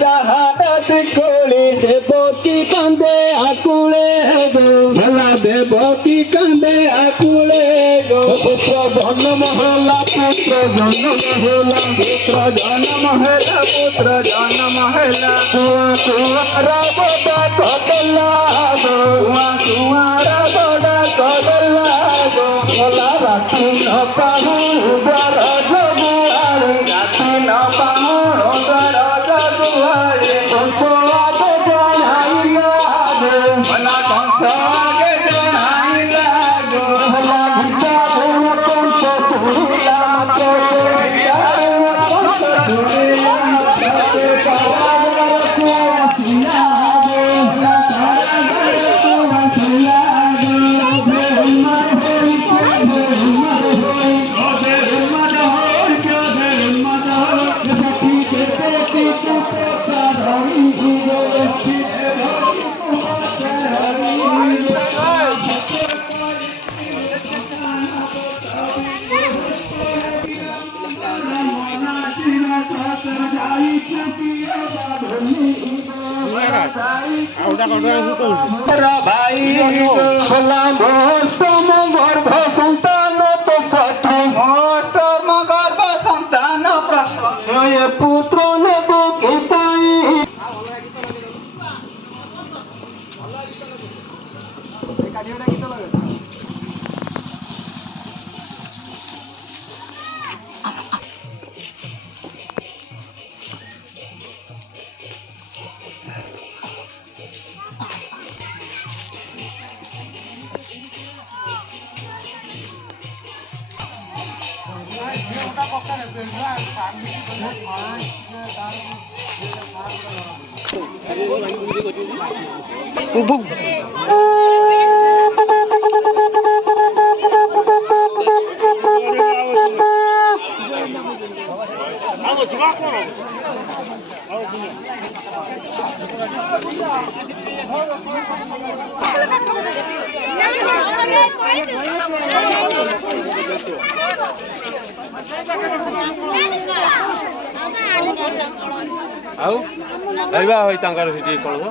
जाहाज कोली देवकी कांदे आकुले गो भला देवकी कांदे आकुले गो पुत्र जन्म होला पुत्र जन्म होला पुत्र जन्म होला पुत्र जन्म होला कुआरा बड़ा कदला गो कुआरा बड़ा कदला गो भला राखी न पाहु बर जगुआरे राखी न पाहु बर जगुआरे कंस आगे जनाइला गो भला कंस आगे जनाइला गो भला भिक्षा देव कंस तुला मत भिक्षा देव कंस तुला मत कारागार को सिया गो कारागार को सिया गो भाई गर्भ संतान तो प्रथम गर्भ संतान पुत्र नेब के ଆଉ ଖାଇବା ହୋଇ ତାଙ୍କର ସେଠି କଣ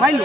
भाई